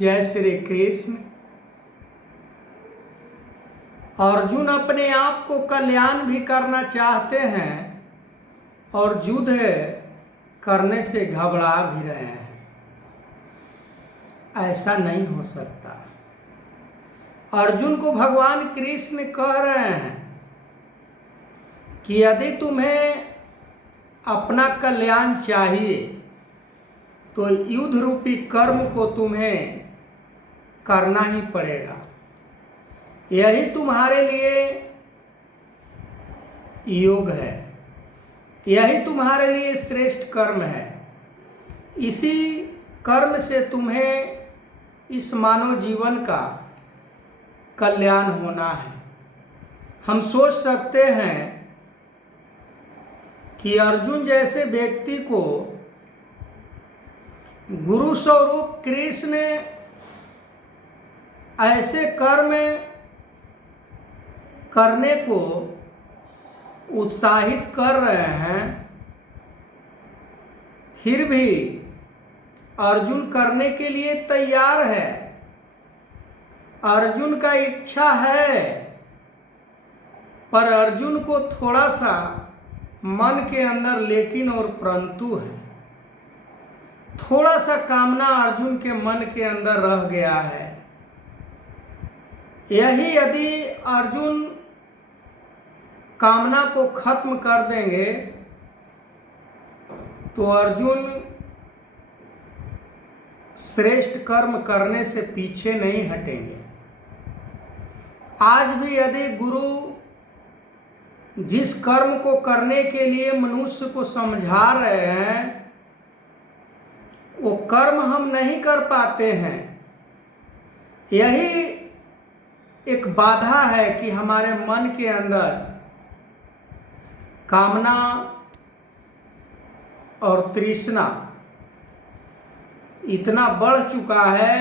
जय श्री कृष्ण। अर्जुन अपने आप को कल्याण भी करना चाहते हैं और युद्ध करने से घबरा भी रहे हैं। ऐसा नहीं हो सकता। अर्जुन को भगवान कृष्ण कह रहे हैं कि यदि तुम्हें अपना कल्याण चाहिए तो युद्ध रूपी कर्म को तुम्हें करना ही पड़ेगा। यही तुम्हारे लिए योग है, यही तुम्हारे लिए श्रेष्ठ कर्म है। इसी कर्म से तुम्हें इस मानव जीवन का कल्याण होना है। हम सोच सकते हैं कि अर्जुन जैसे व्यक्ति को गुरु स्वरूप कृष्ण ऐसे कर्म करने को उत्साहित कर रहे हैं, फिर भी अर्जुन करने के लिए तैयार है। अर्जुन का इच्छा है, पर अर्जुन को थोड़ा सा मन के अंदर लेकिन और परंतु है। थोड़ा सा कामना अर्जुन के मन के अंदर रह गया है। यही यदि अर्जुन कामना को खत्म कर देंगे तो अर्जुन श्रेष्ठ कर्म करने से पीछे नहीं हटेंगे। आज भी यदि गुरु जिस कर्म को करने के लिए मनुष्य को समझा रहे हैं वो कर्म हम नहीं कर पाते हैं, यही एक बाधा है कि हमारे मन के अंदर कामना और तृष्णा इतना बढ़ चुका है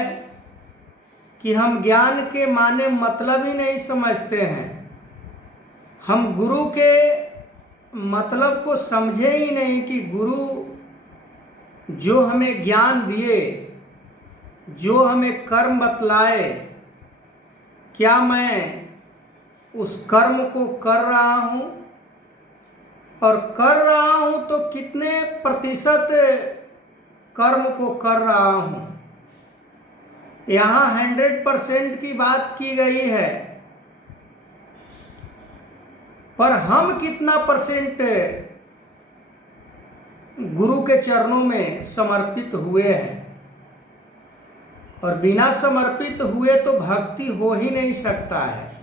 कि हम ज्ञान के माने मतलब ही नहीं समझते हैं। हम गुरु के मतलब को समझे ही नहीं कि गुरु जो हमें ज्ञान दिए, जो हमें कर्म बतलाए, क्या मैं उस कर्म को कर रहा हूँ और कर रहा हूँ तो कितने प्रतिशत कर्म को कर रहा हूँ। यहाँ 100% की बात की गई है, पर हम कितना परसेंट गुरु के चरणों में समर्पित हुए हैं। और बिना समर्पित हुए तो भक्ति हो ही नहीं सकता है।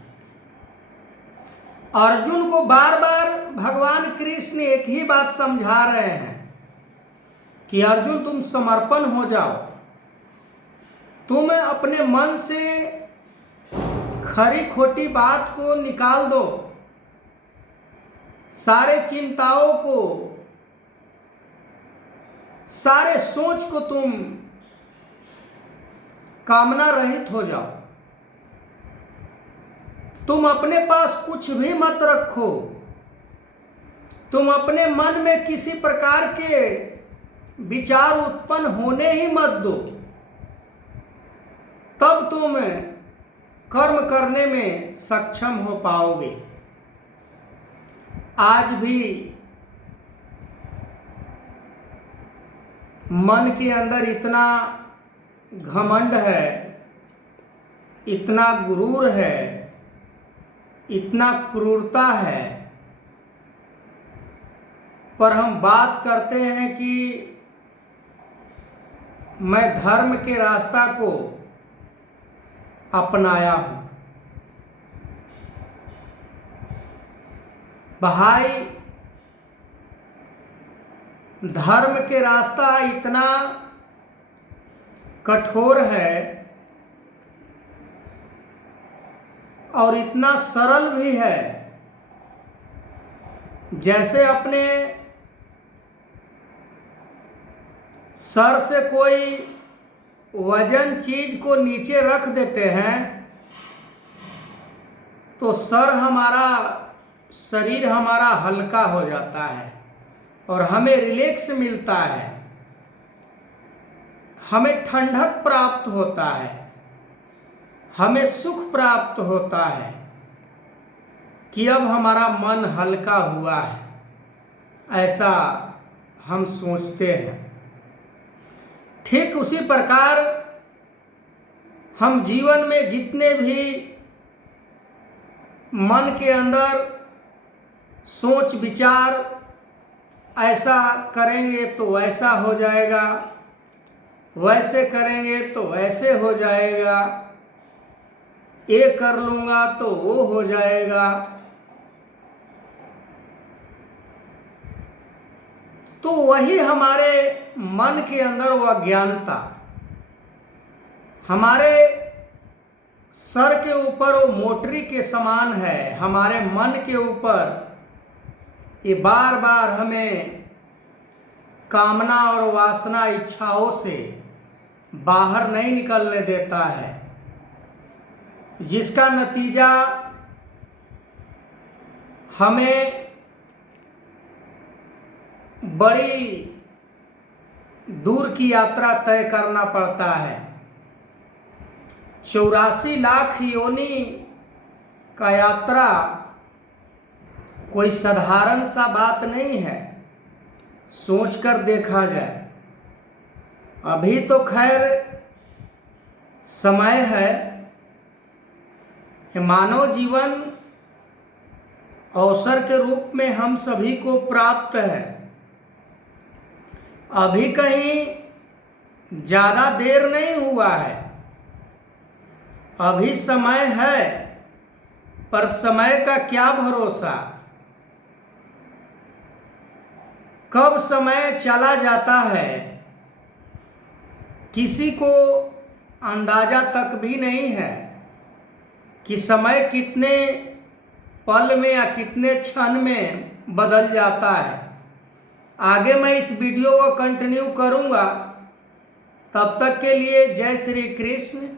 अर्जुन को बार बार भगवान कृष्ण एक ही बात समझा रहे हैं कि अर्जुन तुम समर्पण हो जाओ, तुम अपने मन से खरी खोटी बात को निकाल दो, सारे चिंताओं को, सारे सोच को तुम कामना रहित हो जाओ। तुम अपने पास कुछ भी मत रखो, तुम अपने मन में किसी प्रकार के विचार उत्पन्न होने ही मत दो, तब तुम कर्म करने में सक्षम हो पाओगे। आज भी मन के अंदर इतना घमंड है, इतना गुरूर है, इतना क्रूरता है, पर हम बात करते हैं कि मैं धर्म के रास्ता को अपनाया हूं। भाई, धर्म के रास्ता इतना कठोर है और इतना सरल भी है। जैसे अपने सर से कोई वजन चीज को नीचे रख देते हैं तो शरीर हमारा हल्का हो जाता है और हमें रिलैक्स मिलता है। हमें ठंडक प्राप्त होता है, हमें सुख प्राप्त होता है कि अब हमारा मन हल्का हुआ है, ऐसा हम सोचते हैं। ठीक उसी प्रकार हम जीवन में जितने भी मन के अंदर सोच विचार ऐसा करेंगे तो वैसा हो जाएगा, वैसे करेंगे तो वैसे हो जाएगा, ये कर लूँगा तो वो हो जाएगा, तो वही हमारे मन के अंदर वह अज्ञानता हमारे सर के ऊपर वो मोटरी के समान है, हमारे मन के ऊपर ये बार बार हमें कामना और वासना इच्छाओं से बाहर नहीं निकलने देता है, जिसका नतीजा हमें बड़ी दूर की यात्रा तय करना पड़ता है। 84 लाख योनि का यात्रा कोई साधारण सा बात नहीं है, सोचकर देखा जाए। अभी तो खैर समय है, मानव जीवन अवसर के रूप में हम सभी को प्राप्त है। अभी कहीं ज़्यादा देर नहीं हुआ है, अभी समय है, पर समय का क्या भरोसा, कब समय चला जाता है किसी को अंदाजा तक भी नहीं है कि समय कितने पल में या कितने क्षण में बदल जाता है। आगे मैं इस वीडियो को कंटिन्यू करूंगा, तब तक के लिए जय श्री कृष्ण।